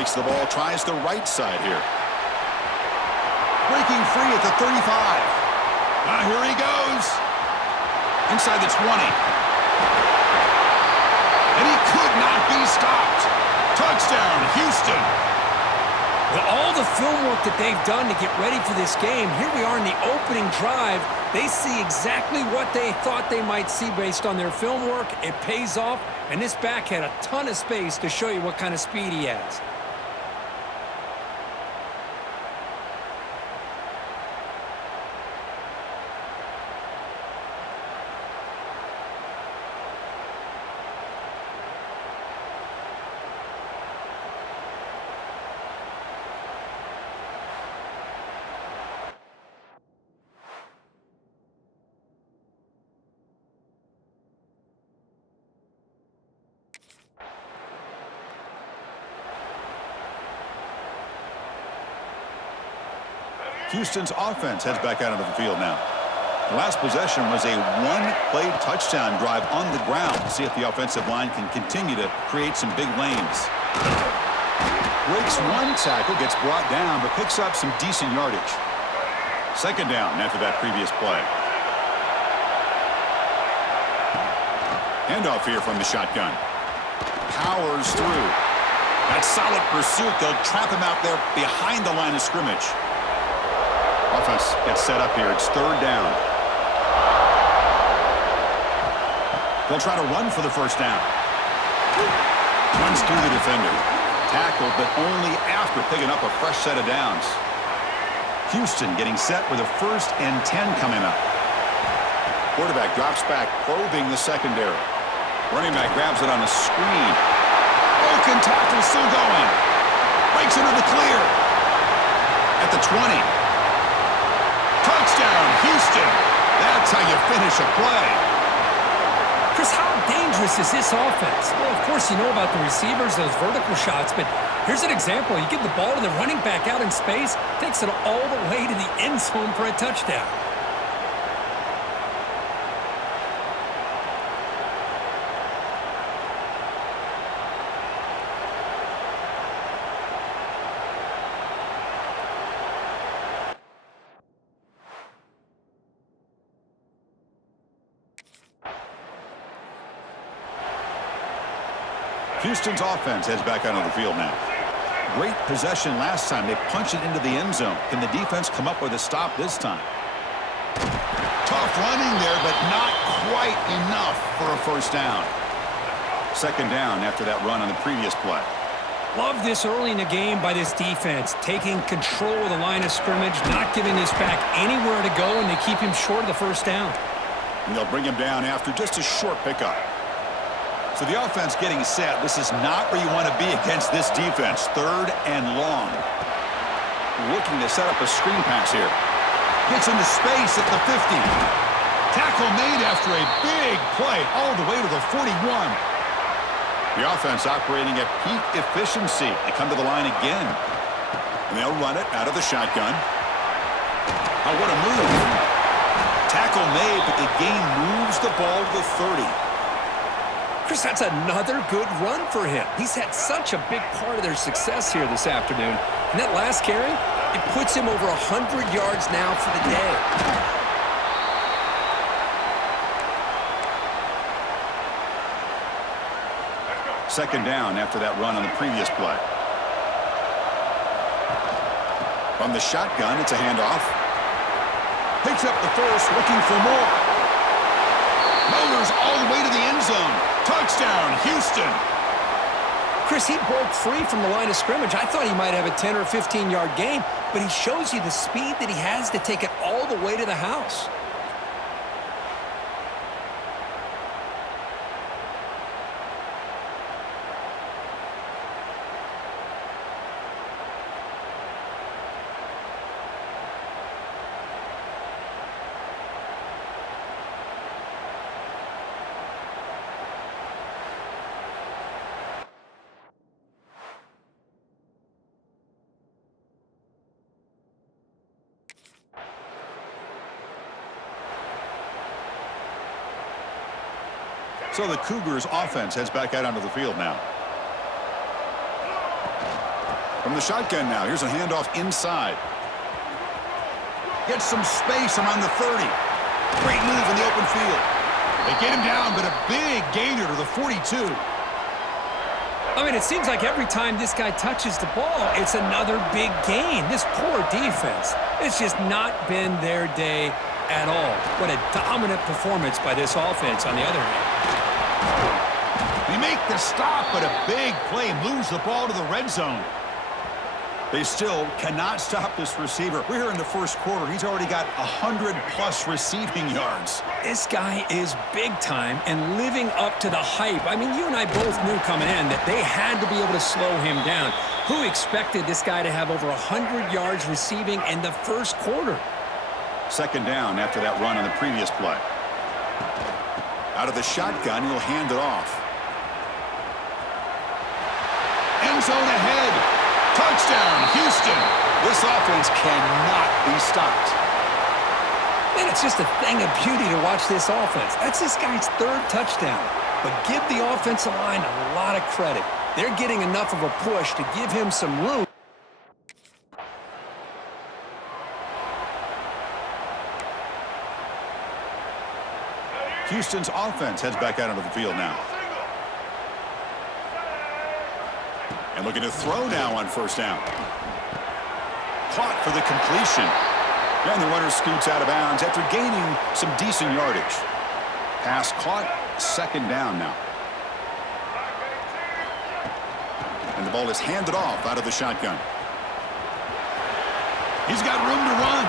Takes the ball, tries the right side here. Breaking free at the 35. Here he goes. Inside the 20. And he could not be stopped. Touchdown, Houston. With all the film work that they've done to get ready for this game, here we are in the opening drive. They see exactly what they thought they might see based on their film work. It pays off, and this back had a ton of space to show you what kind of speed he has. Houston's offense heads back out onto the field now. The last possession was a one-play touchdown drive on the ground. See if the offensive line can continue to create some big lanes. Breaks one tackle, gets brought down, but picks up some decent yardage. Second down after that previous play. Handoff here from the shotgun. Powers through. That solid pursuit. They'll trap him out there behind the line of scrimmage. Offense gets set up here. It's third down. They'll try to run for the first down. Runs through the defender. Tackled, but only after picking up a fresh set of downs. Houston getting set with a 1st and 10 coming up. Quarterback drops back, probing the secondary. Running back grabs it on a screen. Broken tackle still going. Breaks into the clear. At the 20. Touchdown, Houston. That's how you finish a play. Chris, how dangerous is this offense? Well, of course, you know about the receivers, those vertical shots, but here's an example. You give the ball to the running back out in space, takes it all the way to the end zone for a touchdown. Houston's offense heads back onto the field now. Great possession last time. They punch it into the end zone. Can the defense come up with a stop this time? Tough running there, but not quite enough for a first down. Second down after that run on the previous play. Love this early in the game by this defense, taking control of the line of scrimmage, not giving this back anywhere to go, and they keep him short of the first down. And they'll bring him down after just a short pickup. So the offense getting set. This is not where you want to be against this defense. Third and long. Looking to set up a screen pass here. Gets into space at the 50. Tackle made after a big play all the way to the 41. The offense operating at peak efficiency. They come to the line again. And they'll run it out of the shotgun. Oh, what a move. Tackle made, but the game moves the ball to the 30. Chris, that's another good run for him. He's had such a big part of their success here this afternoon. And that last carry, it puts him over 100 yards now for the day. Second down after that run on the previous play. From the shotgun, it's a handoff. Picks up the first, looking for more. Motors all the way to the end zone. Touchdown, Houston. Chris, he broke free from the line of scrimmage. I thought he might have a 10 or 15-yard gain, but he shows you the speed that he has to take it all the way to the house. So the Cougars offense heads back out onto the field now. From the shotgun now, here's a handoff inside. Gets some space around the 30. Great move in the open field. They get him down, but a big gainer to the 42. I mean, it seems like every time this guy touches the ball, it's another big gain. This poor defense, it's just not been their day at all. What a dominant performance by this offense on the other hand. They make the stop, but a big play moves the ball to the red zone. They still cannot stop this receiver. We're here in the first quarter. He's already got 100-plus receiving yards. This guy is big time and living up to the hype. I mean, you and I both knew coming in that they had to be able to slow him down. Who expected this guy to have over 100 yards receiving in the first quarter? Second down after that run on the previous play. Out of the shotgun, he'll hand it off. End zone ahead. Touchdown, Houston. This offense cannot be stopped. Man, it's just a thing of beauty to watch this offense. That's this guy's third touchdown. But give the offensive line a lot of credit. They're getting enough of a push to give him some room. Houston's offense heads back out onto the field now. And looking to throw now on first down. Caught for the completion. And the runner scoots out of bounds after gaining some decent yardage. Pass caught, second down now. And the ball is handed off out of the shotgun. He's got room to run.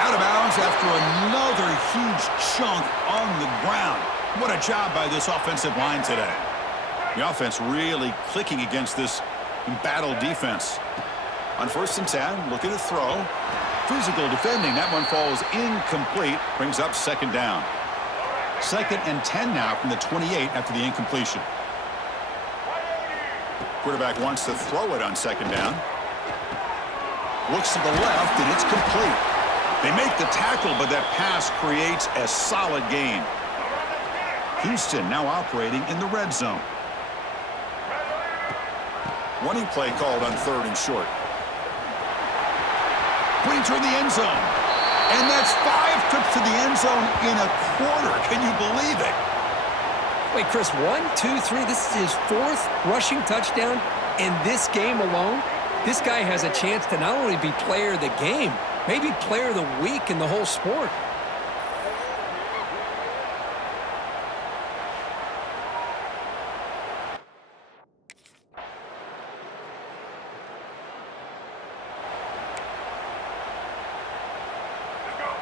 Out of bounds after another huge chunk on the ground. What a job by this offensive line today. The offense really clicking against this embattled defense. On first and 10, looking to throw. Physical defending. That one falls incomplete. Brings up second down. Second and 10 now from the 28 after the incompletion. Quarterback wants to throw it on second down. Looks to the left, and it's complete. They make the tackle, but that pass creates a solid gain. Houston now operating in the red zone. Running play called on third and short. Brings her in the end zone. And that's 5 trips to the end zone in a quarter. Can you believe it? Wait, Chris, 1, 2, 3. This is his fourth rushing touchdown in this game alone. This guy has a chance to not only be player of the game, maybe player of the week in the whole sport.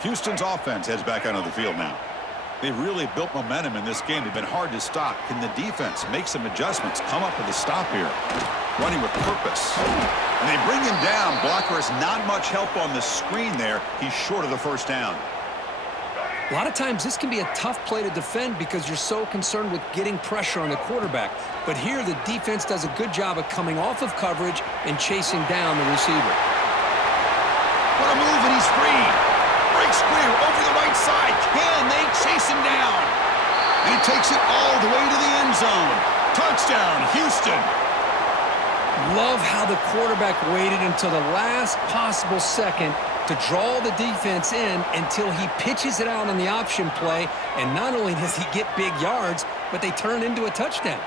Houston's offense heads back out on the field now. They've really built momentum in this game. They've been hard to stop. Can the defense make some adjustments, come up with a stop here? Running with purpose. And they bring him down. Blocker has not much help on the screen there. He's short of the first down. A lot of times this can be a tough play to defend because you're so concerned with getting pressure on the quarterback. But here the defense does a good job of coming off of coverage and chasing down the receiver. What a move, and he's free. Breaks clear over the right side. Can they chase him down? And he takes it all the way to the end zone. Touchdown, Houston. Love how the quarterback waited until the last possible second to draw the defense in until he pitches it out on the option play. And not only does he get big yards, but they turn into a touchdown.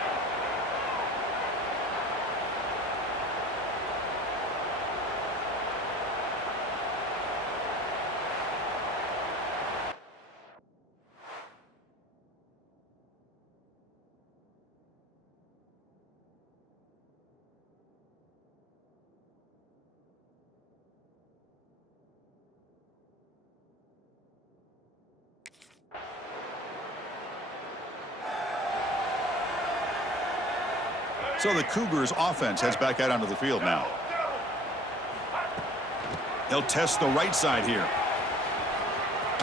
So the Cougars offense heads back out onto the field now. They'll test the right side here.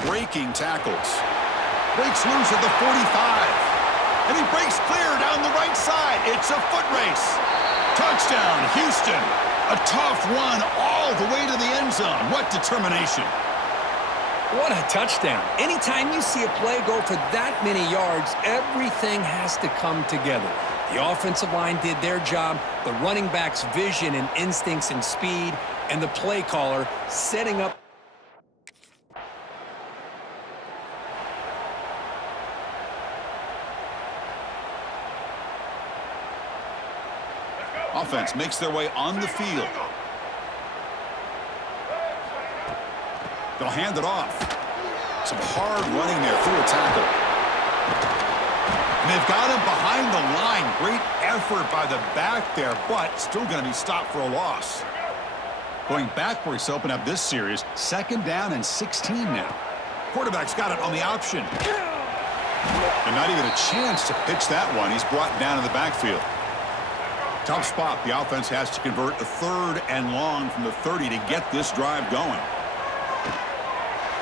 Breaking tackles. Breaks loose at the 45. And he breaks clear down the right side. It's a foot race. Touchdown, Houston. A tough run all the way to the end zone. What determination. What a touchdown. Anytime you see a play go for that many yards, everything has to come together. The offensive line did their job, the running back's vision and instincts and speed, and the play caller setting up. Offense makes their way on the field. They'll hand it off. Some hard running there through a tackle. And they've got him behind the line. Great effort by the back there, but still going to be stopped for a loss. Going backwards to open up this series, 2nd down and 16 now. Quarterback's got it on the option. And not even a chance to pitch that one. He's brought down in the backfield. Tough spot. The offense has to convert a 3rd and long from the 30 to get this drive going.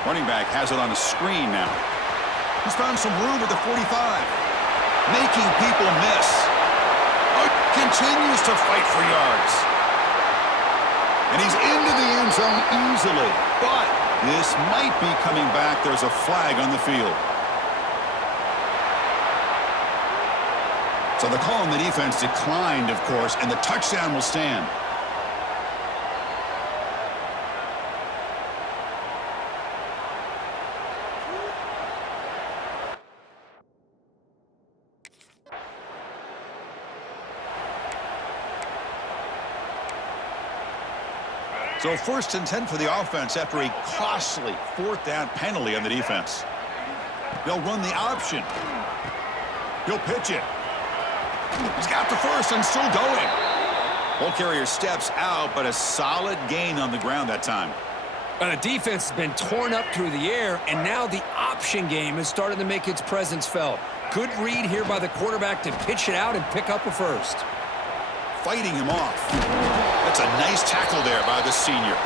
Running back has it on a screen now. He's found some room at the 45. Making people miss. Continues to fight for yards. And he's into the end zone easily. But this might be coming back. There's a flag on the field. So the call on the defense declined, of course, and the touchdown will stand. So 1st and 10 for the offense after a costly 4th down penalty on the defense. They'll run the option. He'll pitch it. He's got the first and still going. Ball carrier steps out, but a solid gain on the ground that time. The defense has been torn up through the air, and now the option game has started to make its presence felt. Good read here by the quarterback to pitch it out and pick up a first. Fighting him off. That's a nice tackle there by the senior.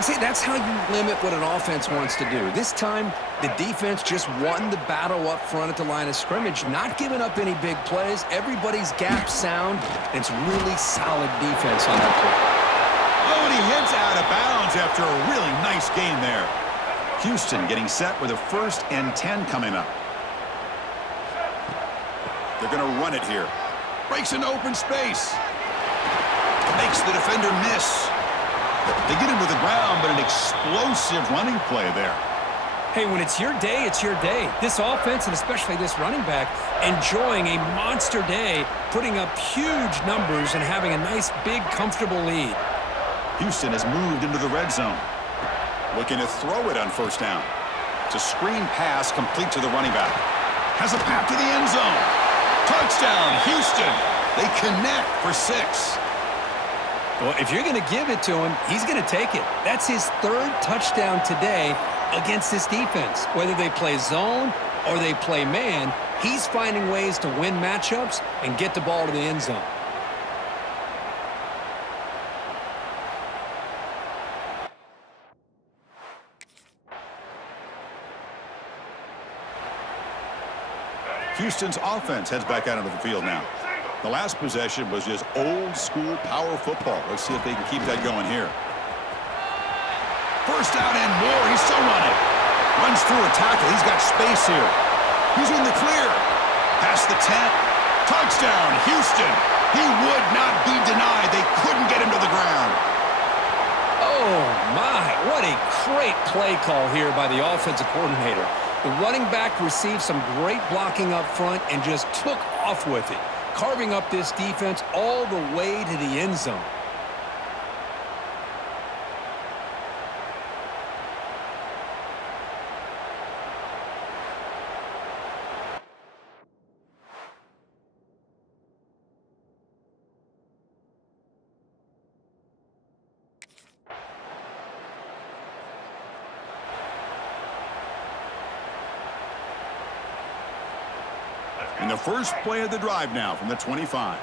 See, that's how you limit what an offense wants to do. This time, the defense just won the battle up front at the line of scrimmage, not giving up any big plays. Everybody's gap sound. It's really solid defense on that play. Oh, and he heads out of bounds after a really nice game there. Houston getting set with a 1st and 10 coming up. They're going to run it here. Breaks into open space. Makes the defender miss. They get him to the ground, but an explosive running play there. Hey, when it's your day, it's your day. This offense, and especially this running back, enjoying a monster day, putting up huge numbers and having a nice, big, comfortable lead. Houston has moved into the red zone. Looking to throw it on 1st down. It's a screen pass complete to the running back. Has a path to the end zone. Touchdown, Houston. They connect for 6. Well, if you're going to give it to him, he's going to take it. That's his 3rd touchdown today against this defense. Whether they play zone or they play man, he's finding ways to win matchups and get the ball to the end zone. Houston's offense heads back out into the field now. The last possession was just old-school power football. Let's see if they can keep that going here. 1st down and more. He's still running. Runs through a tackle. He's got space here. He's in the clear. Past the 10. Touchdown, Houston. He would not be denied. They couldn't get him to the ground. Oh, my. What a great play call here by the offensive coordinator. The running back received some great blocking up front and just took off with it, carving up this defense all the way to the end zone. In the first play of the drive now from the 25.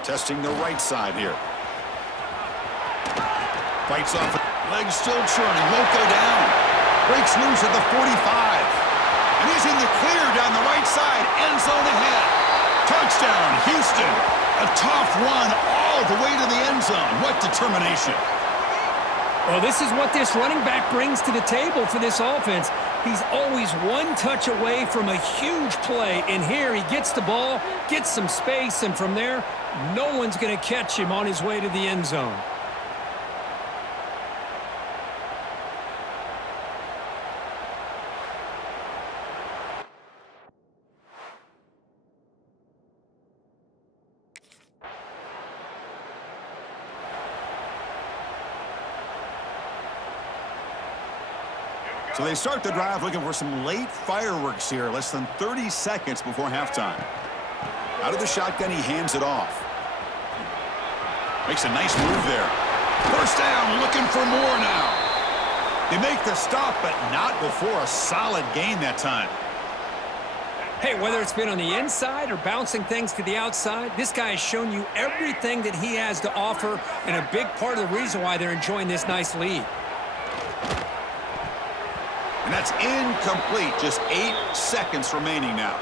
Testing the right side here. Fights off. Legs still churning. Won't go down. Breaks loose at the 45. And he's in the clear down the right side. End zone ahead. Touchdown, Houston. A tough run all the way to the end zone. What determination. Well, this is what this running back brings to the table for this offense. He's always one touch away from a huge play, and here he gets the ball, gets some space, and from there, no one's going to catch him on his way to the end zone. So they start the drive looking for some late fireworks here, less than 30 seconds before halftime. Out of the shotgun, he hands it off. Makes a nice move there. First down, looking for more now. They make the stop, but not before a solid gain that time. Hey, whether it's been on the inside or bouncing things to the outside, this guy has shown you everything that he has to offer, and a big part of the reason why they're enjoying this nice lead. And that's incomplete. Just 8 seconds remaining now.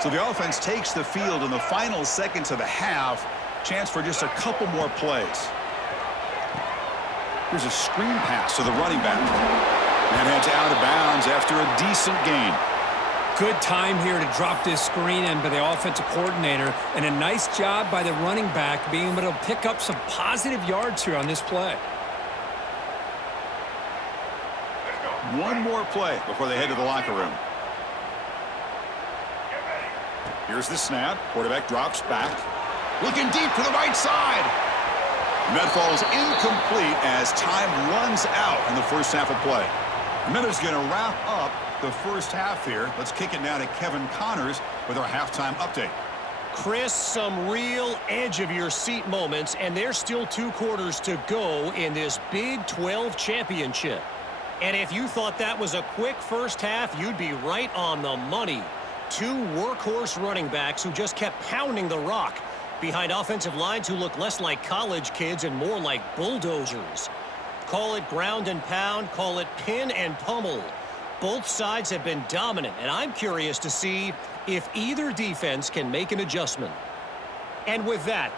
So the offense takes the field in the final seconds of the half. Chance for just a couple more plays. Here's a screen pass to the running back. And heads out of bounds after a decent gain. Good time here to drop this screen in by the offensive coordinator, and a nice job by the running back being able to pick up some positive yards here on this play. One more play before they head to the locker room. Here's the snap. Quarterback drops back. Looking deep to the right side. And that falls incomplete as time runs out in the first half of play. And that is going to wrap up the first half here. Let's kick it now to Kevin Connors with our halftime update. Chris, some real edge-of-your-seat moments, and there's still 2 quarters to go in this Big 12 championship. And if you thought that was a quick first half, you'd be right on the money. 2 workhorse running backs who just kept pounding the rock behind offensive lines who look less like college kids and more like bulldozers. Call it ground and pound, call it pin and pummel. Both sides have been dominant, and I'm curious to see if either defense can make an adjustment. And with that,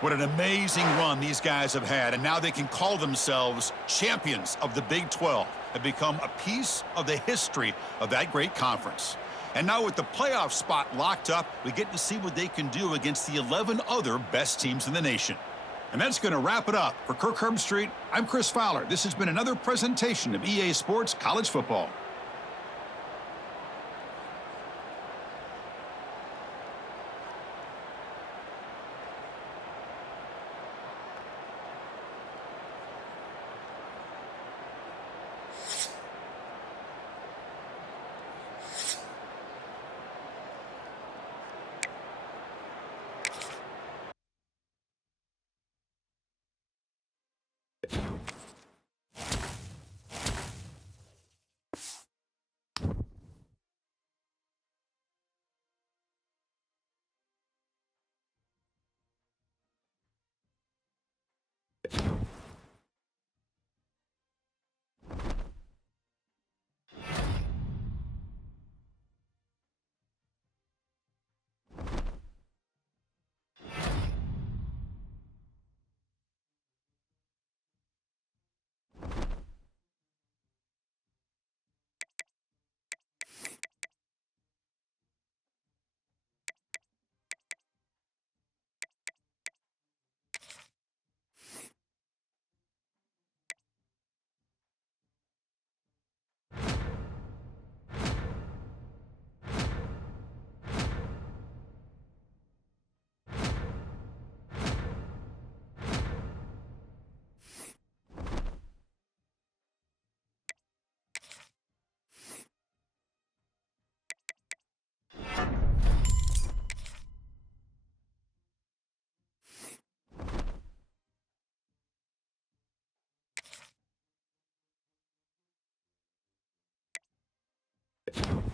What an amazing run these guys have had, and now they can call themselves champions of the Big 12 and become a piece of the history of that great conference. And now with the playoff spot locked up, we get to see what they can do against the 11 other best teams in the nation. And that's going to wrap it up. For Kirk Herbstreit, I'm Chris Fowler. This has been another presentation of EA Sports College Football. You